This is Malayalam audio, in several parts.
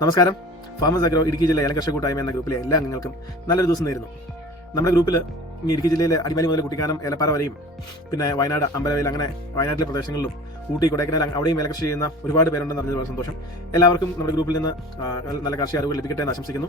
നമസ്കാരം. ഫാമേഴ്സ് അഗ്രോ ഇടുക്കി ജില്ല ഏലകർഷക കൂട്ടായ്മ എന്ന ഗ്രൂപ്പിലെ എല്ലാ അംഗങ്ങൾക്കും നല്ലൊരു ദിവസം നേരുന്നു. നമ്മുടെ ഗ്രൂപ്പിൽ ഇടുക്കി ജില്ലയിലെ അടിമാലി മുതൽ കുട്ടിക്കാനം ഏലപ്പാറ വരെയും പിന്നെ വയനാട് അമ്പലവയൽ അങ്ങനെ വയനാട്ടിലെ പ്രദേശങ്ങളിലും ഊട്ടി കൊടൈക്കനാൽ അവിടെയും ഏലകൃഷി ചെയ്യുന്ന ഒരുപാട് പേരുണ്ടെന്ന് അറിഞ്ഞത് വളരെ സന്തോഷം. എല്ലാവർക്കും നമ്മുടെ ഗ്രൂപ്പിൽ നിന്ന് നല്ല കാർഷിക അറിവുകൾ ലഭിക്കട്ടെ എന്ന് ആശംസിക്കുന്നു.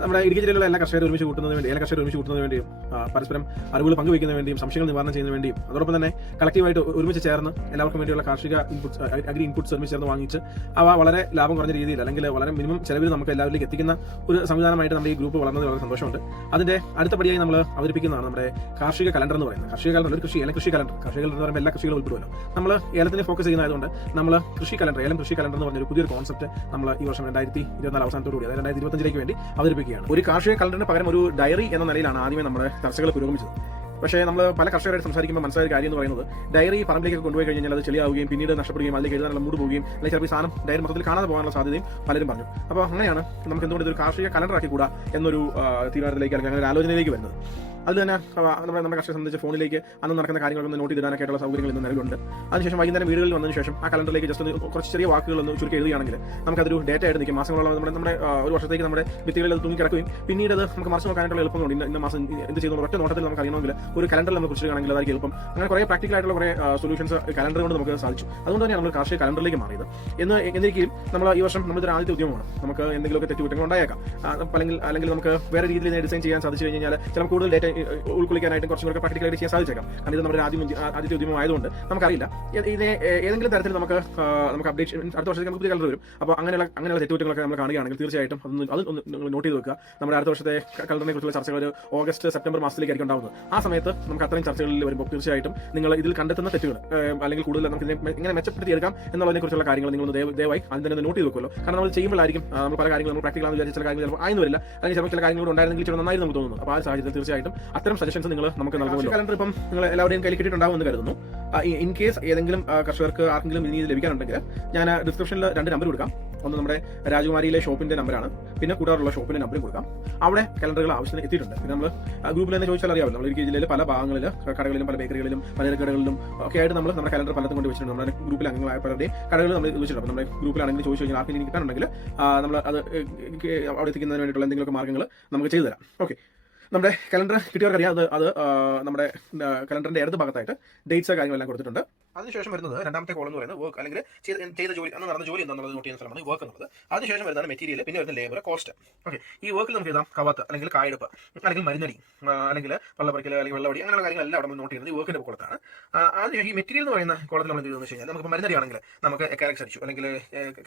നമ്മുടെ ഇടുക്കി ജില്ലയിലുള്ള എല്ലാ കർഷകരെ ഒരുമിച്ച് കൂട്ടുന്നതിന് വേണ്ടി ഏലകർഷകരെ ഒരുമിച്ച് കൂട്ടുന്നതിന് വേണ്ടിയും പരസ്പരം അറിവുകൾ പങ്കുവയ്ക്കുന്നതിന് വേണ്ടിയും സംശയങ്ങൾ നിവാരണം ചെയ്യുന്നതിന് വേണ്ടിയും അതോടൊപ്പം തന്നെ കളക്റ്റീവായിട്ട് ഒരുമിച്ച് ചേർന്ന് എല്ലാവർക്കും വേണ്ടിയുള്ള കാർഷിക ഇൻപുട്സ് അഗ്രി ഇൻപുട്സ് ഒരുമിച്ച് ചേർന്ന് വാങ്ങിച്ച് അവ വളരെ ലാഭം കുറഞ്ഞ രീതിയിൽ അല്ലെങ്കിൽ വളരെ മിനിമം ചെലവിൽ നമുക്ക് എല്ലാവരിലേക്ക് എത്തിക്കുന്ന ഒരു സംവിധാനമായിട്ട് നമ്മുടെ ഈ ഗ്രൂപ്പ് വളർന്നത് വളരെ സന്തോഷമുണ്ട്. അതിന്റെ അടുത്ത പടിയായി നമ്മൾ അവതരിപ്പിക്കുന്നതാണ് നമ്മുടെ കാർഷിക കലണ്ടർ എന്ന് പറയുന്നത്. കാർഷിക കലണ്ടർ ഒരു ഏലകൃഷി കലണ്ടർ. കാർഷിക കലണ്ടർ എന്ന് പറയുമ്പോൾ എല്ലാ കൃഷികളും ഉൾപ്പെടുമല്ലോ. നമ്മൾ ഏലത്തിനെ ഫോക്കസ് ചെയ്യുന്നതുകൊണ്ട് നമ്മൾ കൃഷി കലണ്ടർ ഏലം കൃഷി കലണ്ടർ എന്ന് പറഞ്ഞൊരു പുതിയൊരു കോൺസെപ്റ്റ് നമ്മൾ ഈ വർഷം 2024 അവസാനത്തോടുകൂടി അതായത് 2025 വേണ്ടി അവതരിപ്പിക്കുകയാണ്. ഒരു കാർഷിക കലണ്ടറിന് പകരം ഒരു ഡയറി എന്ന നിലയിലാണ് ആദ്യമേ നമ്മുടെ ചർച്ചകൾ പുരോഗമിച്ചത്. പക്ഷേ നമ്മൾ പല കർഷകരായിട്ട് സംസാരിക്കുമ്പോൾ മനസ്സിലായ കാര്യം എന്ന് പറയുന്നത് ഡയറി പറമ്പിലേക്ക് കൊണ്ടുപോയി കഴിഞ്ഞാൽ അത് ചെളിയാവുകയും പിന്നീട് നഷ്ടപ്പെടുകയും അതിലേക്ക് എഴുതാനുള്ള മൂഡ് പോവുകയും അല്ലെങ്കിൽ ചിലപ്പോൾ ഈ സാധനം ഡയറി മൊത്തത്തിൽ കാണാതെ പോകാനുള്ള സാധ്യതയും പലരും പറഞ്ഞു. അപ്പോൾ അങ്ങനെയാണ് നമുക്ക് എന്തുകൊണ്ട് ഇതൊരു കാർഷിക കലണ്ടർ ആക്കി കൂടാ എന്നൊരു തീരുമാനത്തിലേക്ക് അല്ലെങ്കിൽ അങ്ങനെ ഒരു ആലോചനയിലേക്ക് വരുന്നത്. അത് തന്നെ നമ്മുടെ കർഷകരെ സംബന്ധിച്ച് ഫോണിലേക്ക് അന്ന് നടക്കുന്ന കാര്യങ്ങളൊക്കെ നോട്ട് ചെയ്തിടാനായിട്ടുള്ള സൗകര്യങ്ങൾ ഇന്ന് നിലവിലുണ്ട്. അതിനുശേഷം വൈകുന്നേരം വീടുകളിൽ വന്നതിന് ശേഷം ആ കലണ്ടറിലേക്ക് ജസ്റ്റ് കുറച്ച് ചെറിയ വാക്കുകളൊന്ന് ചുരുക്കി എഴുതുകയാണെങ്കിൽ നമുക്കതൊരു ഡേറ്റ ആയിട്ട് നിൽക്കും. മാസങ്ങളോളം നമ്മുടെ ഒരു വർഷത്തേക്ക് നമ്മുടെ ഭിത്തികളിൽ അത് തൂങ്ങിക്കിടക്കുകയും പിന്നീട് അത് നമുക്ക് മറിച്ച് നോക്കാനായിട്ടുള്ള എളുപ്പങ്ങളുണ്ട്. ഇന്ന മാസം എന്ത് ചെയ്യുന്നു ഒറ്റ നോട്ടത്തിൽ നമുക്ക് അറിയണമെങ്കിൽ ഒരു കലണ്ടറിൽ നമുക്ക് കുറിച്ചിട്ടാണെങ്കിൽ അതായിരിക്കും എളുപ്പം. അങ്ങനെ കുറേ പ്രാക്ടിക്കൽ ആയിട്ടുള്ള കുറേ സൊല്യൂഷൻസ് കലണ്ടർ കൊണ്ട് നമുക്ക് സാധിച്ചു. അതുകൊണ്ട് തന്നെയാണ് നമ്മൾ കാർഷിക കലണ്ടറിലേക്ക് മാറിയത്. എന്നിരിക്കും നമ്മൾ ഈ വർഷം നമ്മുടെ ആദ്യത്തെ ഉദ്യമമാണ്. നമുക്ക് എന്തെങ്കിലുമൊക്കെ തെറ്റുകുറ്റങ്ങൾ ഉണ്ടായേക്കാം, അല്ലെങ്കിൽ നമുക്ക് വേറെ രീതിയിൽ ഡിസൈൻ ചെയ്യാൻ സാധിച്ചു കഴിഞ്ഞാൽ ചിലപ്പോൾ കൂടുതൽ ഡേറ്റ ഉൾക്കൊള്ളിക്കാനായിട്ട് കുറച്ചും കൂടെ പ്രാക്ടിക്കലായിട്ട് ചെയ്യാൻ സാധിച്ചേക്കാം. കാരണം ഇത് നമ്മുടെ ആദ്യത്തെ ഉദ്യമം ആയതുകൊണ്ട് നമുക്കറിയില്ല ഇതിനെ ഏതെങ്കിലും തരത്തിൽ നമുക്ക് അപ്ഡേറ്റ് അടുത്ത വർഷത്തേക്ക് നമുക്ക് പുതിയ കലണ്ടർ വരും. അപ്പോൾ അങ്ങനെയുള്ള തെറ്റുകുറ്റങ്ങളൊക്കെ നമ്മൾ കാണുകയാണെങ്കിൽ തീർച്ചയായിട്ടും അത് നോട്ട് ചെയ്ത് വെക്കുക. നമ്മുടെ അടുത്ത വർഷത്തെ കലണ്ടറിനെ കുറിച്ചുള്ള ചർച്ചകൾ ഒരു ഓഗസ്റ്റ് സെപ്റ്റംബർ മാസത്തിലേക്കായിരിക്കും ഉണ്ടാവുന്നത്. ആ സമയത്ത് നമുക്ക് അത്രയും ചർച്ചകളിൽ വരുമ്പോൾ തീർച്ചയായിട്ടും നിങ്ങൾ ഇതിൽ കണ്ടെത്തുന്ന തെറ്റുകൾ അല്ലെങ്കിൽ കൂടുതൽ നമുക്ക് എങ്ങനെ മെച്ചപ്പെടുത്തി എടുക്കാം എന്നുള്ളതിനെ കുറിച്ചുള്ള കാര്യങ്ങൾ നിങ്ങൾ ദയവായി അതിന് തന്നെ നോട്ട് ചെയ്ത് വെക്കുമല്ലോ. കാരണം നമ്മൾ ചെയ്യുമ്പോഴായിരിക്കും നമ്മൾ പല കാര്യങ്ങളും നമ്മൾ പ്രാക്ടിക്കലാണെന്ന് വിചാരിച്ച ചില കാര്യങ്ങൾ ചിലപ്പോൾ ആയെന്ന് വരില്ല, അല്ലെങ്കിൽ ചിലപ്പോൾ ചില കാര്യങ്ങളോട് ഉണ്ടായിരുന്നെങ്കിൽ ചില നന്നായി നമുക്ക് തോന്നുന്നു. അപ്പോൾ ആ സാഹചര്യത്തിൽ തീർച്ചയായിട്ടും അത്തരം സജഷൻസ് നിങ്ങൾ നമുക്ക് നൽകുമല്ലോ. കലണ്ടർ ഇപ്പം നിങ്ങൾ എല്ലാവരുടെയും കയ്യിൽ കിട്ടിയിട്ടുണ്ടാവുമെന്ന് കരുതുന്നു. ഇൻ കേസ് ഏതെങ്കിലും കർഷകർക്ക് ആർക്കെങ്കിലും ഇനി ഇത് ലഭിക്കാനുണ്ടെങ്കിൽ ഞാൻ ഡിസ്ക്രിപ്ഷനിൽ 2 നമ്പർ കൊടുക്കാം. ഒന്ന് നമ്മുടെ രാജകുമാരിയിലെ ഷോപ്പിന്റെ നമ്പറാണ്, പിന്നെ കൂടാറുള്ള ഷോപ്പിന്റെ നമ്പറും കൊടുക്കാം. അവിടെ കലണ്ടറുകൾ ആവശ്യത്തിന് എത്തിയിട്ടുണ്ട്. പിന്നെ നമ്മൾ ഗ്രൂപ്പിൽ തന്നെ ചോദിച്ചാൽ അറിയാമല്ലോ, നമ്മൾ ഇടുക്കി ജില്ലയിൽ പല ഭാഗങ്ങളിൽ കടകളിലും പല ബേക്കറികളിലും പലചരക്കടകളിലും ഒക്കെ ആയിട്ട് നമ്മുടെ കലണ്ടർ പലതും കൊണ്ട് വെച്ചിട്ടുണ്ട്. നമ്മുടെ ഗ്രൂപ്പിൽ അംഗങ്ങളായ പലരുടെയും കടകൾ നമ്മൾ വെച്ചിട്ടുണ്ട്. അപ്പോൾ നമ്മുടെ ഗ്രൂപ്പിലാണെങ്കിൽ ചോദിച്ചു കഴിഞ്ഞാൽ ആർക്കെങ്കിലും കിട്ടാനുണ്ടെങ്കിൽ നമ്മൾ അത് അവിടെ എത്തിക്കുന്നതിന് വേണ്ടിയിട്ടുള്ള എന്തെങ്കിലുമൊക്കെ മാർഗ്ഗങ്ങൾ നമുക്ക് ചെയ്തു തരാം. ഓക്കെ, നമ്മുടെ കലണ്ടർ കിട്ടിയവർക്കറിയാം. അത് നമ്മുടെ കലണ്ടറിന്റെ ഇടത് ഭാഗത്തായിട്ട് ഡേറ്റ്സ് കാര്യങ്ങളെല്ലാം കൊടുത്തിട്ടുണ്ട്. അതിനുശേഷം വരുന്നത് രണ്ടാമത്തെ കോളം എന്ന് പറയുന്നത് വർക്ക്, അല്ലെങ്കിൽ ചെയ്ത ജോലി അന്ന് നടന്ന ജോലി എന്താണെന്നുള്ളത് നോട്ട് ചെയ്യുന്ന സ്ഥലമാണ് വർക്ക് എന്നുള്ളത്. അതിനുശേഷം വരുന്നതാണ് മെറ്റീരിയൽ, പിന്നെ വരുന്ന ലേബർ, കോസ്റ്റ്. ഓക്കെ, ഈ വർക്കിൽ നമുക്ക് എഴുതാം കവാത്ത്, അല്ലെങ്കിൽ കായെടുപ്പ്, അല്ലെങ്കിൽ മരുന്നടി, അല്ലെങ്കിൽ വെള്ളപ്പറിക്കൽ, അല്ലെങ്കിൽ വെള്ളവടി, അങ്ങനെയുള്ള കാര്യങ്ങളെല്ലാം അവിടെ നോട്ട് ചെയ്യുന്നത് ഈ വർക്കിന്റെ കോളത്താണ്. അതിനുശേഷം ഈ മെറ്റീരിയൽ എന്ന് പറയുന്ന കോളത്തിൽ നമ്മൾ എന്ത് വെച്ച് കഴിഞ്ഞാൽ നമുക്ക് മരുന്നടി ആണെങ്കിൽ നമുക്ക് എക്കാലക്സ് അടിച്ചു, അല്ലെങ്കിൽ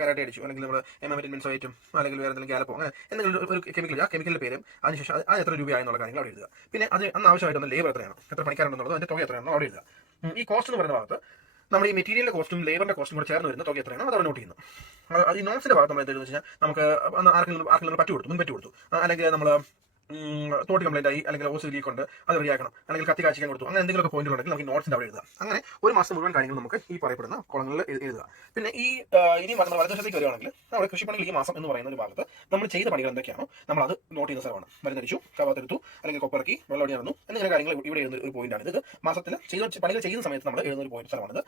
കരാട്ടെ അടിച്ചു, അല്ലെങ്കിൽ നമ്മൾ എമമെറ്റിൻമെൻസോയിറ്റും, അല്ലെങ്കിൽ വേറെ എന്തെങ്കിലും ഗാലപ്പോ, അങ്ങനെ എന്തെങ്കിലും ഒരു കെമിക്കൽ, ആ കെമിക്കലിന്റെ പേരും അതിനുശേഷം അത് എത്ര രൂപയായെന്നുള്ള കാര്യങ്ങൾ അവിടെ എഴുതുക. പിന്നെ അത് അന്ന് ആവശ്യമായിട്ട് ലേബർ എത്രയാണ്, എത്ര പണിക്കാരുണ്ടെന്നുള്ളത്, അതിന്റെ തുക എത്രയാണോ അവിടെ എഴുതുക. ഈ കോസ്റ്റ് എന്ന് പറയുന്ന ഭാഗത്ത് നമ്മൾ ഈ മെറ്റീരിയലിന്റെ കോസ്റ്റും ലേബറിന്റെ കോസ്റ്റും കൂടെ ചേർന്ന് വരുന്ന തുക എത്രയാണോ അതവിടെ നോട്ട് ചെയ്യുന്നു. അത് ഈ നോട്ട്സിന്റെ ഭാഗത്ത് നമ്മൾ എന്താണെന്ന് വെച്ചാൽ നമുക്ക് ആർക്കെങ്കിലും പറ്റു കൊടുത്തു, അല്ലെങ്കിൽ നമ്മൾ തോട്ടി കംപ്ലൈന്റ് ആയി, അല്ലെങ്കിൽ ഓസ് ലീക്ക് കൊണ്ട് അത് റെഡിയാക്കണം, അല്ലെങ്കിൽ കത്തി കാച്ചിക്കാൻ കൊടുത്തു, അങ്ങനെ എന്തെങ്കിലുമൊക്കെ പോയിന്റ് ഉണ്ടെങ്കിൽ നമുക്ക് നോട്ട്സിന്റെ അവിടെ എഴുതുക. അങ്ങനെ ഒരു മാസം മുഴുവൻ കാര്യങ്ങൾ നമുക്ക് ഈ പറയപ്പെടുന്ന കോളങ്ങളിൽ എഴുതുക. പിന്നെ ഇനി നമ്മൾ വലതുവശത്തേക്ക് വരികയാണെങ്കിൽ നമ്മുടെ കൃഷിപ്പണികൾ ഈ മാസം എന്ന് പറയുന്ന ഒരു ഭാഗത്ത് നമ്മൾ ചെയ്ത പണികൾ എന്തൊക്കെയാണോ നമ്മൾ അത് നോട്ട് ചെയ്യുന്ന സ്ഥലമാണ്. മരുന്നടിച്ചു, കവാത്തെടുത്തു, അല്ലെങ്കിൽ കൊപ്പിറക്കി, വെള്ളമടി നടന്നു, എന്നിങ്ങനെ കാര്യങ്ങൾ ഇവിടെ എഴുതുന്ന ഒരു പോയിന്റാണ്. ഇത് മാസത്തിൽ പണികൾ ചെയ്യുന്ന സമയത്ത് നമ്മൾ എഴുതുന്ന ഒരു പോയിന്റ് സ്ഥലമാണിത്.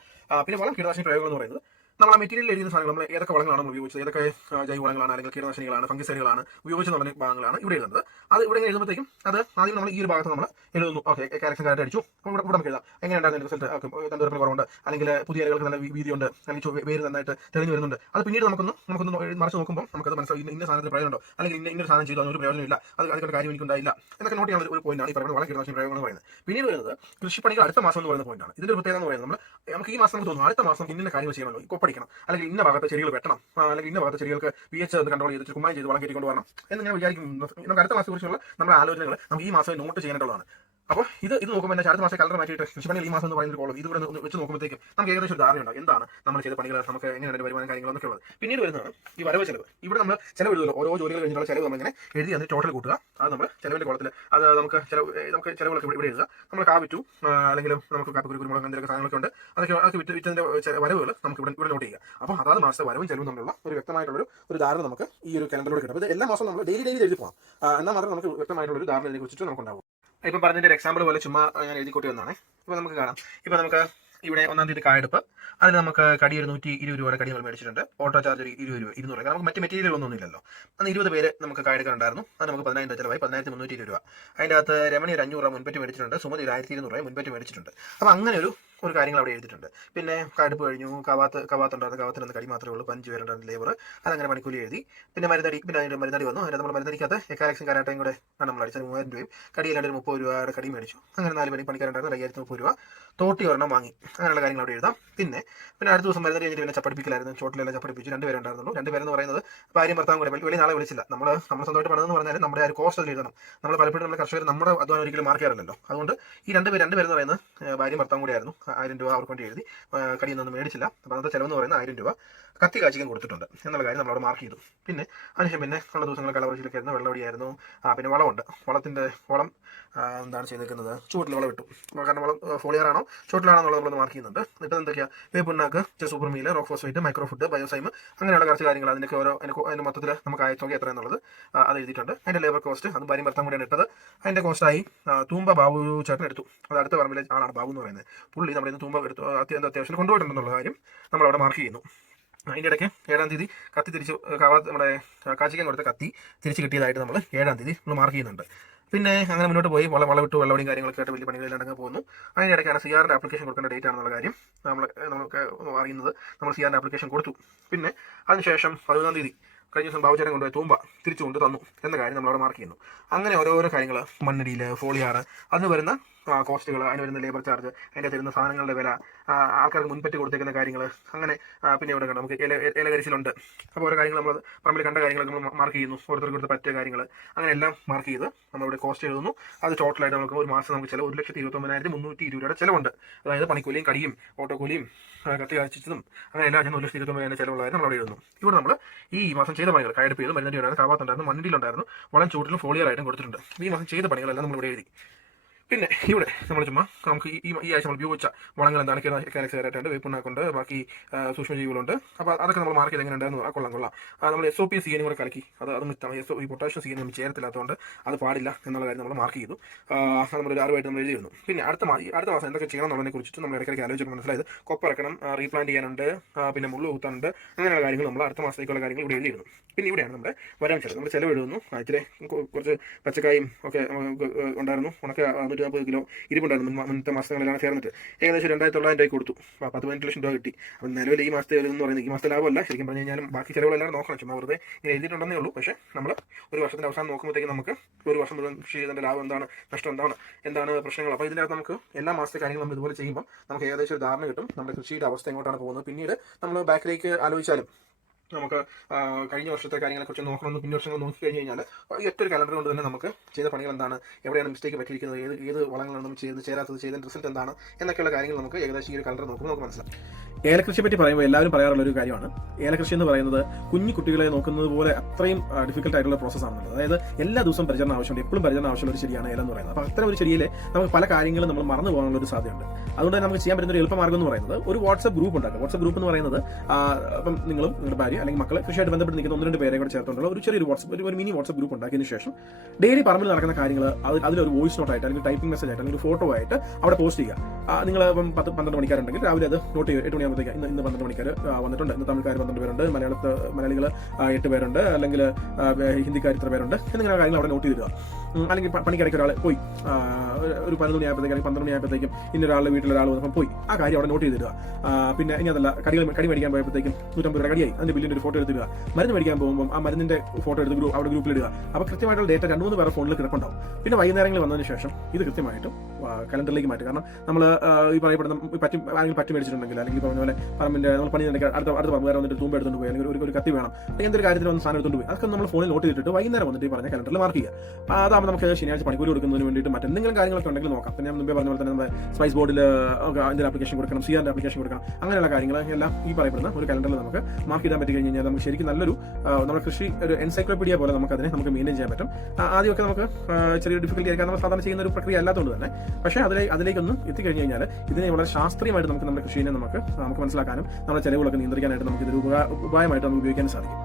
പിന്നെ വളം കീടനാശിനി പ്രയോഗങ്ങൾ എന്ന് പറയുന്നത് നമ്മൾ ആ മെറ്റീരിയൽ എഴുതുന്ന സാധനങ്ങൾ നമ്മൾ ഏതൊക്കെ വളങ്ങളാണ് ഉപയോഗിച്ചത്, ഏതൊക്കെ ജൈവവളങ്ങളാണ്, അല്ലെങ്കിൽ കീടനാശിനികളാണ്, ഫംഗിസൈഡുകളാണ് ഉപയോഗിച്ചെന്ന് പറഞ്ഞ ഭാഗങ്ങളാണ് ഇവിടെ എഴുതുന്നത്. അത് ഇവിടെ എഴുതുമ്പോഴത്തേക്കും അത് ആദ്യം നമ്മൾ ഈ ഒരു ഭാഗത്ത് നമ്മൾ എഴുതുന്നു. ഓക്കെ, കാലക്ഷൻ കാരറ്റ് അടിച്ചു, ഇവിടെ നമുക്ക് എഴുതാം എങ്ങനെയുണ്ടാകുന്ന റിസൾട്ട്, തണ്ടുവരപ്പിന് കുറവുണ്ട്, അല്ലെങ്കിൽ പുതിയ ഇലകൾക്ക് നല്ല വീതിയുണ്ട്, അല്ലെങ്കിൽ വേര് നന്നായിട്ട് തെളിഞ്ഞു വരുന്നുണ്ട്. അത് പിന്നീട് നമുക്കൊന്ന് മറിച്ച് നോക്കുമ്പോൾ നമുക്കത് മനസ്സിലായി ഇന്ന സാധനത്തിന് പ്രയോജനമുണ്ടോ, അല്ലെങ്കിൽ ഇന്നൊരു സാധനം ചെയ്തു അതിനൊരു പ്രയോജനമില്ല, അതുകൊണ്ട് കാര്യം എനിക്കുണ്ടായില്ല എന്നൊക്കെ നോട്ട് ചെയ്യാനുള്ള ഒരു പോയിന്റാണ് ഈ പറയുന്നത് വളം കീടനാശിനി പ്രയോഗങ്ങൾ എന്ന് പറയുന്നത്. പിന്നീട് വരുന്നത് കൃഷിപ്പണികൾ അടുത്ത മാസം എന്ന് പറയുന്ന പോയിന്റാണ്. ഇതിന്റെ പ്രത്യേകത എന്ന് പറയുന്നത് നമുക്ക് ഈ മാസം നമുക്ക് തോന്നുന്നു അടുത്ത മാസം ഇന്ന കാര്യങ്ങൾ ചെയ്യണമല്ലോ, കൊപ്പടിക്കണം, അല്ലെങ്കിൽ ഇന്ന ഭാഗത്ത് ചെടികൾ വെട്ടണം, അല്ലെങ്കിൽ ഇന്ന ഭാഗത്ത് ചെടികൾക്ക് pH കൺട്രോൾ ചെയ്തിട്ട് കുമ്മായം ചെയ്ത് വളം കയറ്റിക്കൊണ്ട് വരണം എന്നിങ്ങനെ വിചാരിക്കും. നമുക്ക് അടുത്ത മാസത്തെ കുറിച്ചുള്ള നമ്മുടെ ആലോചനകൾ നമുക്ക് ഈ മാസം നോട്ട് ചെയ്യാനുള്ളതാണ്. അപ്പോൾ ഇത് നോക്കുമ്പോൾ തന്നെ അടുത്ത മാസം കലണ്ടർ മാറ്റിയിട്ട് കൃഷിപ്പണികൾ ഈ മാസം എന്ന് പറയുന്ന കോളം ഇതുകൂടെ വെച്ച് നോക്കുമ്പോഴത്തേക്കും നമുക്ക് ഏകദേശം ഒരു ധാരണയുണ്ടാവും എന്താണ് നമ്മൾ ചെയ്ത പണികൾ, നമുക്ക് എങ്ങനെയാണ് വരുമാനം കാര്യങ്ങളൊക്കെ ഉള്ളത്. പിന്നീട് വരുന്നതാണ് ഈ വരവ് ചെലവ്. ഇവിടെ നമ്മൾ ചിലവ് എഴുതുമല്ലോ, ഓരോ ജോലികൾ കഴിഞ്ഞുള്ള ചിലവ് നമ്മളിങ്ങനെ എഴുതി അതിന് ടോട്ടൽ കൂട്ടുക. അത് നമ്മൾ ചിലവിന്റെ കോളത്തിൽ അത് നമുക്ക് ചിലവുകളൊക്കെ ഇവിടെ എഴുതുക. നമ്മൾ കാവിറ്റു, അല്ലെങ്കിൽ നമുക്ക് കാപ്പിക്കുരു, കുരുമുളക്, എന്തെങ്കിലും സാധനങ്ങളൊക്കെ ഉണ്ട്, അതൊക്കെ വിറ്റതിന്റെ വരവുകൾ നമുക്ക് ഇവിടെ നോട്ട് ചെയ്യുക. അപ്പോൾ അതാത് മാസത്തെ വരവും ചെലവും തമ്മിലുള്ള ഒരു വ്യക്തമായിട്ടുള്ള ഒരു ധാരണ നമുക്ക് ഈ ഒരു കലണ്ടറിലൂടെ കിട്ടും. ഇത് എല്ലാ മാസവും നമ്മൾ ഡെയിലി എഴുതി പോകാം, എന്നാൽ മാത്രമേ നമുക്ക് വ്യക്തമായിട്ടുള്ള ഒരു ധാരണ ഇതിനെ കുറിച്ചിട്ട് നമുക്കുണ്ടാവും. ഇപ്പം പറഞ്ഞതിന്റെ ഒരു എക്സാമ്പിൾ പോലെ ചുമ്മാ ഞാൻ എഴുതി കൂട്ടി വന്നാണ്. ഇപ്പൊ നമുക്ക് കാണാം, ഇപ്പൊ നമുക്ക് ഇവിടെ 1-ാം തീയതി കായെടുപ്പ്. അതിന് നമുക്ക് കടി ഒരു 120 രൂപയുടെ കടി നമ്മൾ മേടിച്ചിട്ടുണ്ട്. ഓട്ടോ ചാർജ് ഒരു 20 രൂപ, 200 രൂപ. നമുക്ക് മറ്റ് മെറ്റീരിയൽ ഒന്നും ഇല്ലല്ലോ. അന്ന് 20 പേര് നമുക്ക് കായെടുക്കാനുണ്ടായിരുന്നു. അത് നമുക്ക് 10,000 രൂപ ചിലവായി, 10,320 രൂപ. അതിൻ്റെ അകത്ത് രമണി ഒരു 500 രൂപ മുൻപറ്റ് മേടിച്ചിട്ടുണ്ട്, സുമതി ഒരു 1,200 രൂപ മുൻപറ്റ് മേടിച്ചിട്ടുണ്ട്. അപ്പോൾ അങ്ങനെ ഒരു കാര്യങ്ങൾ അവിടെ എഴുതിയിട്ടുണ്ട്. പിന്നെ കായെടുപ്പ് കഴിഞ്ഞു, കവാത്തുണ്ടായിരുന്നു, കവാത്തിന് കടി മാത്രമേ ഉള്ളൂ, 5 പേരുണ്ടായിരുന്നു ലേബർ, അതങ്ങനെ മണിക്കൂലി എഴുതി. പിന്നെ മരുന്നടി, പിന്നെ അതിൻ്റെ മരുന്നടി വന്നു. അതിന് നമ്മൾ മരുന്നടിക്കകത്ത് എക്കാലക്സും കരാട്ടയും കൂടെ നമ്മൾ അടിച്ചത് 3000 രൂപയും കടിയിലാണ്ട് ഒരു 30 രൂപയുടെ കടി മേടിച്ചു. അങ്ങനെ 4 പണിക്കാരുണ്ടായിരുന്നു, 530 രൂപ. തോട്ടി ഒരെണ്ണം വാങ്ങി. അങ്ങനെയുള്ള കാര്യങ്ങൾ അവിടെ എഴുതാം. പിന്നെ അടുത്ത ദിവസം മരുന്നടി കഴിഞ്ഞിട്ട് പിന്നെ ചപ്പടിപ്പിക്കലായിരുന്നു. ചോട്ടിലെല്ലാം ചപ്പടിപ്പിച്ചു. 2 പേരുണ്ടായിരുന്നുള്ളൂ. 2 പേരെന്ന് പറയുന്നത് ഭാര്യയും ഭർത്താവും കൂടെ. വെളി നാളെ വിളിച്ചില്ല. നമ്മൾ സ്വന്തമായിട്ട് പണിതെന്ന് പറഞ്ഞാൽ നമ്മുടെ ആ ഒരു കോസ്റ്റ് അതിൽ എഴുതണം. നമ്മൾ പലപ്പോഴും നമ്മുടെ കർഷകർ നമ്മുടെ അധ്വാനം ഒരിക്കലും മാർക്കാറില്ലല്ലോ. അതുകൊണ്ട് ഈ 2 പേരെന്ന് പറയുന്നത് ഭാര്യയും ഭർത്താവും കൂടെ ആയിരുന്നു. 1000 രൂപ അവർക്ക് വേണ്ടി എഴുതി. കടിയൊന്നും മേടിച്ചില്ല. അപ്പോൾ അന്നത്തെ ചിലവെന്ന് പറയുന്നത് 1000 രൂപ കത്തി കാച്ചിക്കാൻ കൊടുത്തിട്ടുണ്ട് എന്നുള്ള കാര്യം നമ്മളവിടെ മാർക്ക് ചെയ്തു. പിന്നെ അതിനുശേഷം പിന്നെ ഉള്ള ദിവസങ്ങൾ കളവറിച്ചിലൊക്കെ ആയിരുന്നു, വെള്ളമടിയായിരുന്നു. പിന്നെ വളമുണ്ട്. വളം എന്താണ് ചെയ്തേക്കുന്നത്, ചുവട്ടിൽ വളം ഇട്ടു. കാരണം വളം ഫോളിയറാണോ ചുവട്ടിലാണോ എന്നുള്ളത് നമ്മൾ മാർക്ക് ചെയ്യുന്നുണ്ട്. എന്നിട്ട് എന്തൊക്കെയാണ്, വേപ്പുണ്ണാക്ക്, super meal, rock phosphate, micro food, Biozyme, അങ്ങനെയുള്ള കുറച്ച് കാര്യങ്ങൾ. അതിനൊക്കെ അതിൻ്റെ മൊത്തത്തിൽ നമുക്ക് ആയത്തുക എത്ര എന്നുള്ളത് അത് എഴുതിയിട്ടുണ്ട്. അതിൻ്റെ ലേബർ കോസ്റ്റ് അത് ഭാര്യ ഭർത്താവും കൂടെയാണ് ഇട്ടത്. അതിൻ്റെ കോസ്റ്റായി തൂമ്പ ബാബു ചേട്ടൻ എടുത്തു. അത് അടുത്ത പറമ്പിലെ ആളാണ് ബാബു എന്ന് പറയുന്നത്. പുള്ളി നമ്മുടെ ഇന്ന് തൂമ്പ എടുത്തു, അത്യാവശ്യം കൊണ്ടുപോയിട്ടുണ്ടെന്നുള്ള കാര്യം നമ്മളവിടെ മാർക്ക് ചെയ്യുന്നു. അതിൻ്റെ ഇടയ്ക്ക് 7-ാം തീയതി കത്തി തിരിച്ച് നമ്മുടെ കാച്ചിക്കാൻ കൊടുത്ത കത്തി തിരിച്ച് കിട്ടിയതായിട്ട് നമ്മൾ 7-ാം തീയതി നമ്മൾ മാർക്ക് ചെയ്യുന്നുണ്ട്. പിന്നെ അങ്ങനെ മുന്നോട്ട് പോയി വളവിട്ടു, വെള്ളവടിയും കാര്യങ്ങളൊക്കെ ആയിട്ട് വലിയ പണികളിലടങ്ങ് പോകുന്നു. അതിൻ്റെ ഇടയ്ക്കാണ് സിആറിൻ്റെ ആപ്ലിക്കേഷൻ കൊടുക്കേണ്ട ഡേറ്റ് ആണെന്നുള്ള കാര്യം നമുക്ക് അറിയുന്നത്. നമ്മൾ സിആറിൻ്റെ ആപ്ലിക്കേഷൻ കൊടുത്തു. പിന്നെ അതിനുശേഷം 11-ാം തീയതി കഴിഞ്ഞ ദിവസം ബാബുചേട്ടൻ കൊണ്ടുപോയി തൂമ്പ തിരിച്ചു കൊണ്ട് തന്നു എന്ന കാര്യം നമ്മളവിടെ മാർക്ക് ചെയ്യുന്നു. അങ്ങനെ ഓരോരോ കാര്യങ്ങൾ, മണ്ണടിയിൽ, ഫോളിയാറ്, അതിന് വരുന്ന കോസ്റ്റുകൾ, അതിന് വരുന്ന ലേബർ ചാർജ്, അതിൻ്റെ തരുന്ന സാധനങ്ങളുടെ വില, ആൾക്കാർക്ക് മുൻപറ്റി കൊടുത്തേക്കുന്ന കാര്യങ്ങൾ, അങ്ങനെ പിന്നെ ഇവിടെ കണ്ടു നമുക്ക് ഇലകരിച്ചിലുണ്ട്. അപ്പോൾ ഓരോ കാര്യങ്ങൾ നമ്മൾ പറമ്പിൽ കണ്ട കാര്യങ്ങളൊക്കെ നമ്മൾ മാർക്ക് ചെയ്യുന്നു. ഓരോരുത്തർക്ക് കൊടുത്ത പറ്റിയ കാര്യങ്ങൾ അങ്ങനെ എല്ലാം മാർക്ക് ചെയ്ത് നമ്മളിവിടെ കോസ്റ്റ് എഴുതുന്നു. അത് ടോട്ടലായിട്ട് നമുക്ക് ഒരു മാസം നമുക്ക് ചിലവ് 1,29,320 രൂപയുടെ ചിലവുണ്ട്. അതായത് പണിക്കൂലിയും കടിയും ഓട്ടോക്കൂലിയും കത്തി കാച്ചിച്ചതും അങ്ങനെ എല്ലാം ഞാൻ 1,29,000 ചിലവുള്ളതായിരുന്നു നമ്മൾ എഴുതുന്നു. ഇവിടെ നമ്മൾ ഈ മാസം ചെയ്ത പണികൾ കായെടുപ്പ് ചെയ്തു, മരുന്നടി ഉണ്ടായിരുന്നു, കാവാത്തുണ്ടായിരുന്നു, മണ്ണിലുണ്ടായിരുന്നു, വളം ചൂട്ടിലും ഫോളിയറായിട്ടും കൊടുത്തിട്ടുണ്ട്. ഈ മാസം ചെയ്ത പണികളെല്ലാം നമ്മളിവിടെ എഴുതി. പിന്നെ ഇവിടെ നമ്മൾ ചുമ്മാ നമുക്ക് ഈ ആഴ്ച നമ്മൾ ഉപയോഗിച്ച വളങ്ങൾ എന്താണ്, കാരക്സായിട്ട് വേപ്പുണ്ണാക്കുണ്ട്, ബാക്കി സൂക്ഷ്മജീവികളുണ്ട്. അപ്പോൾ അതൊക്കെ നമ്മൾ മാർക്ക് ചെയ്ത് എങ്ങനെ ഉണ്ടായിരുന്നു. കൊള്ളാം. നമ്മൾ SOP CN കൂടെ കലക്കി അത് മിത്താണ്. ഈ പൊട്ടാഷ്യം CN നമ്മൾ ചേരത്തില്ലാത്തതുകൊണ്ട് അത് പാടില്ല എന്നുള്ള കാര്യം നമ്മൾ മാർക്ക് ചെയ്തു. നമ്മളൊരു അറിവായിട്ട് നമ്മൾ എഴുതിയിരുന്നു. പിന്നെ അടുത്ത മാസം എന്തൊക്കെ ചെയ്യണം എന്നുള്ളതിനെ കുറിച്ചിട്ട് നമ്മൾ ഇടയ്ക്കിടയ്ക്ക് ആലോചിച്ച് മനസ്സിലായത് കൊപ്പറക്കണം, റീപ്ലാന്റ് ചെയ്യാനുണ്ട്, പിന്നെ മുള്ളു കുത്താനുണ്ട്, അങ്ങനെയുള്ള കാര്യങ്ങൾ നമ്മൾ അടുത്ത മാസത്തേക്കുള്ള കാര്യങ്ങൾ ഇവിടെ എഴുതിയിരുന്നു. പിന്നെ ഇവിടെയാണ് നമ്മുടെ വരാൻ ചിലവ്. നമ്മൾ ചിലവ് എഴുതുന്നു. ഇച്ചിരി കുറച്ച് പച്ചക്കായും ഒക്കെ ഉണ്ടായിരുന്നു. ഉണക്ക 140 കിലോ ഇരിപ്പുണ്ടായിരുന്നു മുന്നത്തെ മാസങ്ങളെല്ലാം ചേർന്നിട്ട്. ഏകദേശം 2,900 രൂപ കൊടുത്തു. 10-15 ലക്ഷം രൂപ കിട്ടി. അപ്പം നിലവിൽ ഈ മാസത്തെ എന്ന് പറയുന്നത് ഈ മാസത്തെ ലാഭമല്ല. ശരിക്കും പറഞ്ഞു കഴിഞ്ഞാലും ബാക്കി ചിലവുകളെല്ലാം നോക്കണം. ചുമ്മാ വെറുതെ ഇങ്ങനെ എഴുതിയിട്ടുണ്ടെന്നേ ഉള്ളൂ. പക്ഷേ നമ്മൾ ഒരു വർഷത്തിൻ്റെ അവസാനം നോക്കുമ്പോഴത്തേക്കും നമുക്ക് ഒരു വർഷം മുഴുവൻ കൃഷി ചെയ്തതിൻ്റെ ലാഭം എന്താണ്, നഷ്ടം എന്താണ് പ്രശ്നങ്ങൾ. അപ്പോൾ ഇതിനകത്ത് നമുക്ക് എല്ലാ മാസത്തെ കാര്യങ്ങളും നമ്മൾ ഇതുപോലെ ചെയ്യുമ്പോൾ നമുക്ക് ഏകദേശം ഒരു ധാരണ കിട്ടും നമ്മുടെ കൃഷിയുടെ അവസ്ഥ എങ്ങോട്ടാണ് പോകുന്നത്. പിന്നീട് നമ്മൾ ബാക്കിലേക്ക് ആലോചിച്ചാലും നമുക്ക് കഴിഞ്ഞ വർഷത്തെ കാര്യങ്ങളെക്കുറിച്ച് നോക്കണമെന്ന് പിന്നീട് വർഷങ്ങൾ നോക്കിക്കഴിഞ്ഞ് കഴിഞ്ഞാൽ ഈ ഒറ്റൊരു കലണ്ടർ കൊണ്ട് തന്നെ നമുക്ക് ചെയ്ത പണികൾ എന്താണ്, എവിടെയാണ് മിസ്റ്റേക്ക് പറ്റിയിരിക്കുന്നത്, ഏത് വളങ്ങളാണ് നമ്മൾ ചേരാത്തത്, ചെയ്തതിൻ്റെ റിസൾട്ട് എന്താണ് എന്നൊക്കെയുള്ള കാര്യങ്ങൾ നമുക്ക് ഏകദേശം ഈ ഒരു കലണ്ടർ നോക്കുമ്പോൾ നമുക്ക് മനസ്സിലാവും. ഏലകൃഷിയെ പറ്റി പറയുമ്പോൾ എല്ലാവരും പറയാറുള്ള ഒരു കാര്യമാണ് ഏലകൃഷി എന്ന് പറയുന്നത് കുഞ്ഞു കുട്ടികളെ നോക്കുന്നത് പോലെ അത്രയും ഡിഫിക്കൽട്ട് ആയിട്ടുള്ള പ്രോസസ്സാണ്. അതായത് എല്ലാ ദിവസവും പരിചരണം ആവശ്യമുണ്ട്, എപ്പോഴും പരിചരണം ആവശ്യമുള്ള ഒരു ചെടിയാണ് ഏലം എന്ന് പറയുന്നത്. അപ്പോൾ അത്തരം ഒരു ചെടിയിൽ നമുക്ക് പല കാര്യങ്ങളും നമ്മൾ മറന്നു പോകാനുള്ള ഒരു സാധ്യതയുണ്ട്. അതുകൊണ്ട് നമുക്ക് ചെയ്യാൻ പറ്റുന്ന ഒരു എളുപ്പമാർഗ്ഗം എന്ന് പറയുന്നത് ഒരു വാട്സ്ആപ്പ് ഗ്രൂപ്പ് ഉണ്ടാക്കുക. വാട്സ്ആപ്പ് ഗ്രൂപ്പ് എന്ന് പറയുന്നത് അപ്പം നിങ്ങളും നിങ്ങളുടെ ഭാര്യ അല്ലെങ്കിൽ മക്കളെ കൃഷിയായിട്ട് ബന്ധപ്പെട്ട് നിൽക്കുന്ന 1-2 പേരെ കൂടെ ചേർത്തുള്ള ഒരു ചെറിയൊരു ഒരു മിനി വാട്സ്ആപ്പ് ഗ്രൂപ്പ് ഉണ്ടാക്കിയതിന് ശേഷം ഡെയിലി പറമ്പിൽ നടക്കുന്ന കാര്യങ്ങൾ അതിലൊരു വോയിസ് നോട്ടായിട്ട് അല്ലെങ്കിൽ ടൈപ്പിംഗ് മെസ്സേജ് ആയിട്ട് അല്ലെങ്കിൽ ഒരു ഫോട്ടോ ആയിട്ട് അവിടെ പോസ്റ്റ് ചെയ്യുക. നിങ്ങൾ ഇപ്പം 10-12 മണിക്കാരുണ്ടെങ്കിൽ രാവിലെ അത് നോട്ട് ചെയ്യുക. 8 മണിയാകുമ്പോഴത്തേക്ക് ഇന്ന് 12 മണിക്കാർ വന്നിട്ടുണ്ട്, ഇന്ന് തമിഴ്ക്കാർ 12 പേരുണ്ട്, മലയാളികൾ 8 പേരുണ്ട്, അല്ലെങ്കിൽ ഹിന്ദിക്കാർ ഇത്ര പേരുണ്ട് എന്നിങ്ങനെ കാര്യങ്ങൾ അവിടെ നോട്ട് ചെയ്തിടുക. അല്ലെങ്കിൽ പണിക്കിടയ്ക്ക് ഒരാൾ പോയി ഒരു 11 മണിയാകുമ്പോഴത്തേക്ക് അല്ലെങ്കിൽ 12 മണിയാകുമ്പോഴത്തേക്കും ഇന്നൊരാളുടെ വീട്ടിലൊരാൾ വന്നപ്പോൾ പോയി ആ കാര്യം അവിടെ നോട്ട് ചെയ്തിടുക. പിന്നെ ഇനി അതല്ല കടി മേടിക്കാൻ പോയപ്പോഴത്തേക്കും 150 രൂപ കടിയായി, അതിന്റെ ബില്ലിന്റെ ഒരു ഫോട്ടോ എടുത്തിടുക. മരുന്ന് മേടിക്കാൻ പോകുമ്പോൾ ആ മരുന്നിന്റെ ഫോട്ടോ എടുത്ത് അവിടെ ഗ്രൂപ്പിലിടുക. അപ്പോൾ കൃത്യമായിട്ടുള്ള ഡേറ്റ 2-3 പേരുടെ ഫോണിൽ കിടപ്പുണ്ടാവും. പിന്നെ വൈകുന്നേരങ്ങളിൽ വന്നതിന് ശേഷം ഇത് കൃത്യമായിട്ടും കലണ്ടറിലേക്ക് മാറ്റും. കാരണം നമ്മൾ ഈ പറയപ്പെടുന്ന പറ്റി മേടിച്ചിട്ടുണ്ടെങ്കിൽ അല്ലെങ്കിൽ പറഞ്ഞ പോലെ പറമ്പിന്റെ നമ്മൾ പണി അടുത്ത പറമ്പുകാർ വന്നിട്ട് തൂമ്പ് എടുത്തുകൊണ്ട് പോയി അല്ലെങ്കിൽ ഒരു കത്തി വേണം, എന്തൊരു കാര്യത്തിൽ വന്ന് സാധനം എടുത്തുകൊണ്ട് പോയി അതൊക്കെ നമ്മൾ ഫോണിൽ നോട്ട് ചെയ്തിട്ട് വൈകുന്നേരം വന്നിട്ട് ഈ പറഞ്ഞ കലണ്ടറിൽ മാർക്ക് ചെയ്യുക. അതാകുമ്പോൾ നമുക്ക് ശനിയാഴ്ച പണിക്കൂലി കൊടുക്കുന്നതിന് വേണ്ടിയിട്ട് മറ്റെന്തെങ്കിലും കാര്യങ്ങളൊക്കെ ഉണ്ടെങ്കിൽ നോക്കാം. പിന്നെ ഞാൻ മുമ്പേ പറഞ്ഞ പോലെ തന്നെ നമ്മുടെ സ്പൈസ് ബോർഡിൽ അതിൻ്റെ ആപ്ലിക്കേഷൻ കൊടുക്കണം, സിആറിന്റെ ആപ്ലിക്കേഷൻ കൊടുക്കണം, അങ്ങനെയുള്ള കാര്യങ്ങൾ എല്ലാം ഈ പറയപ്പെടുന്ന ഒരു കലണ്ടറിൽ നമുക്ക് മാർക്ക് ചെയ്താൻ പറ്റി കഴിഞ്ഞാൽ നമുക്ക് ശരിക്കും നല്ലൊരു നമ്മുടെ കൃഷി ഒരു എൻസൈക്ലോപീഡിയ പോലെ നമുക്ക് മെയിൻറ്റെയിൻ ചെയ്യാൻ പറ്റും. ആദ്യമൊക്കെ നമുക്ക് ചെറിയ ഡിഫിക്കൽട്ടി ആയിരിക്കാം, നമ്മൾ സാധാരണ ചെയ്യുന്ന ഒരു പ്രക്രിയ അല്ലാത്തതുകൊണ്ട് തന്നെ. പക്ഷേ അതിലേക്കൊന്നും എത്തിക്കഴിഞ്ഞ് കഴിഞ്ഞാൽ ഇതിനെ വളരെ ശാസ്ത്രീയമായിട്ട് നമുക്ക് നമ്മുടെ കൃഷിയെ നമുക്ക് മനസ്സിലാക്കാനും നമ്മുടെ ചെലവുകളൊക്കെ നിയന്ത്രിക്കാനായിട്ട് നമുക്ക് ഇതൊരു ഉപായമായിട്ട് നമുക്ക് ഉപയോഗിക്കാൻ സാധിക്കും.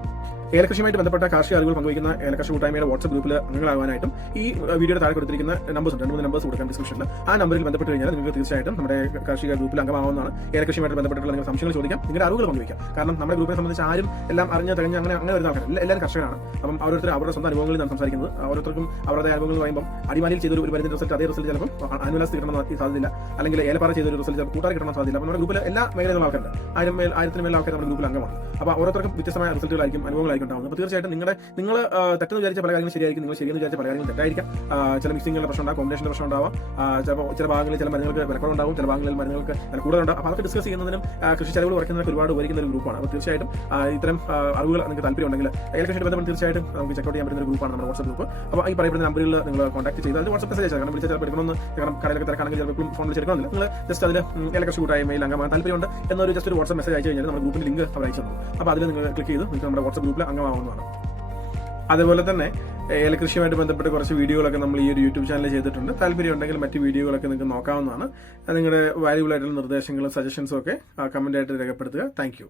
ഏലകൃഷിയുമായിട്ട് ബന്ധപ്പെട്ട കാർഷിക അറിവുകൾ പങ്കുവയ്ക്കുന്ന ഏലകർഷക കൂട്ടായ്മയുടെ വാട്സ്ആപ്പ് ഗ്രൂപ്പിൽ അംഗങ്ങളാകാനായിട്ടും ഈ വീഡിയോയുടെ താഴെ കൊടുത്തിരിക്കുന്ന നമ്പേഴ്സ് ഉണ്ട്, 2-3 നമ്പേഴ്സ് കൊടുക്കാം ഡിസ്ക്രിപ്ഷനിൽ. ആ നമ്പറിൽ ബന്ധപ്പെട്ട് കഴിഞ്ഞാൽ നിങ്ങൾക്ക് തീർച്ചയായിട്ടും നമ്മുടെ കാർഷിക ഗ്രൂപ്പിൽ അംഗമാവുന്നതാണ്. ഏലകൃഷിയുമായിട്ട് ബന്ധപ്പെട്ടുള്ള നിങ്ങൾ സംശയങ്ങൾ ചോദിക്കാം, നിങ്ങളുടെ അറിവുകൾ പങ്കുവയ്ക്കാം. കാരണം നമ്മുടെ ഗ്രൂപ്പിനെ സംബന്ധിച്ച് ആരും എല്ലാം അറിഞ്ഞ് തികഞ്ഞ് അങ്ങനെ വരുന്ന ആൾക്കാർ എല്ലാവരും കർഷകരാണ്. അപ്പം ഓരോരുത്തർ അവരുടെ സ്വന്തം അനുഭവങ്ങളിൽ നിന്നാണ് സംസാരിക്കുന്നത്. ഓരോരുത്തർക്കും അവരുടെ അനുഭവങ്ങൾ പറയുമ്പോൾ അടിമാലിയിൽ ചെയ്തൊരു പരിധി റിസൾട്ട് അതേ റിസൾട്ട് ചിലപ്പോൾ അനുലാസ് കിട്ടണമെന്ന് സാധ്യതയില്ല, അല്ലെങ്കിൽ ഏലപ്പാറ ചെയ്തൊരു റിസൾട്ട് ചിലപ്പോൾ കൂട്ടാർ കിട്ടണം സാധ്യത. അപ്പോൾ നമ്മുടെ ഗ്രൂപ്പിൽ എല്ലാ മേഖലയിലുള്ള ആൾക്കാരുണ്ട്. 1000 മേൽ ആൾക്കാർ നമ്മുടെ ഗ്രൂപ്പിൽ അംഗമാണ്. അപ്പോൾ ഓരോരുത്തർക്കും വ്യത്യസ്തമായ റിസൾട്ടുകളായിരിക്കും, അനുഭവങ്ങളായിരിക്കും ഉണ്ടാവുന്നത്. അപ്പോൾ തീർച്ചയായിട്ടും നിങ്ങൾ തെറ്റെന്ന് വിചാരിച്ച പല കാര്യങ്ങളും ശരിയായിരിക്കും, നിങ്ങൾ ശരിയെന്ന് വിചാരിച്ച പല കാര്യങ്ങളും തെറ്റായിരിക്കാം. ചില മിക്സിംഗിന്റെ പ്രശ്നം ഉണ്ടാകും, കോമ്പിനേഷന്റെ പ്രശ്നം ഉണ്ടാവാം. ചില ഭാഗങ്ങളിൽ ചില മരുന്നുകൾക്ക് വിലക്കുറവുണ്ടാവും, ചില ഭാഗങ്ങളിൽ മരുന്നുകൾക്ക് വില കൂടുതലുണ്ടാവും. അപ്പോൾ അതൊക്കെ ഡിസ്കസ് ചെയ്യുന്നതിനും കൃഷി ചെലവുകൾ കുറയ്ക്കുന്നതിനൊക്കെ ഒരുപാട് ഉപകരിക്കുന്ന ഒരു ഗ്രൂപ്പാണ്. അപ്പോൾ തീർച്ചയായിട്ടും ഇത്തരം അറിവുകൾ നിങ്ങൾക്ക് താല്പര്യം ഉണ്ടെങ്കിൽ ഏലകൃഷിയായിട്ട് ബന്ധപ്പെട്ട് തീർച്ചയായിട്ടും നമുക്ക് ചെക്കൗട്ട് ചെയ്യാൻ പറ്റുന്ന ഒരു ഗ്രൂപ്പാണ് നമ്മുടെ വാട്സ്ആപ്പ് ഗ്രൂപ്പ്. അപ്പോൾ ഈ പറയുന്ന നമ്പറിൽ നിങ്ങൾ കോൺടാക്ട് ചെയ്ത് അതിൽ വാട്സ്ആപ്പ് മെസ്സേജ് അയച്ചാൽ, കാരണം വിളിച്ചാൽ ചിലപ്പോൾ എടുക്കണമെന്ന്, കാരണം കടയിലൊക്കെ തിരക്കാണെങ്കിൽ ചിലപ്പോൾ ഫോൺ വിളിച്ചെടുക്കണമെന്നില്ല. നിങ്ങൾ ജസ്റ്റ് അതിൽ ഏലകൃഷി കൂട്ടായ്മയിൽ അംഗമാകാൻ താല്പര്യമുണ്ട് എന്നൊരു ജസ്റ്റ് ഒരു വാട്സ്ആപ്പ് മെസ്സേജ് അയച്ചു കഴിഞ്ഞാൽ നമ്മുടെ ഗ്രൂപ്പിന്റെ ലിങ്ക് അവർ അയച്ചു തന്നു. അപ്പോൾ അതിൽ നിങ്ങൾ ക്ലിക്ക് ചെയ്ത് നിങ്ങൾക്ക് നമ്മുടെ വാട്സ്ആപ്പ് ഗ്രൂപ്പിൽ അംഗമാവുന്നതാണ്. അതുപോലെ തന്നെ ഏലകൃഷിയുമായിട്ട് ബന്ധപ്പെട്ട് കുറച്ച് വീഡിയോകളൊക്കെ നമ്മൾ ഈ ഒരു യൂട്യൂബ് ചാനലിൽ ചെയ്തിട്ടുണ്ട്. താല്പര്യം ഉണ്ടെങ്കിൽ മറ്റ് വീഡിയോകളൊക്കെ നിങ്ങൾക്ക് നോക്കാവുന്നതാണ്. നിങ്ങളുടെ വാല്യൂബിൾ ആയിട്ടുള്ള നിർദ്ദേശങ്ങളും സജഷൻസും ഒക്കെ കമൻ്റ് ആയിട്ട് രേഖപ്പെടുത്തുക. താങ്ക്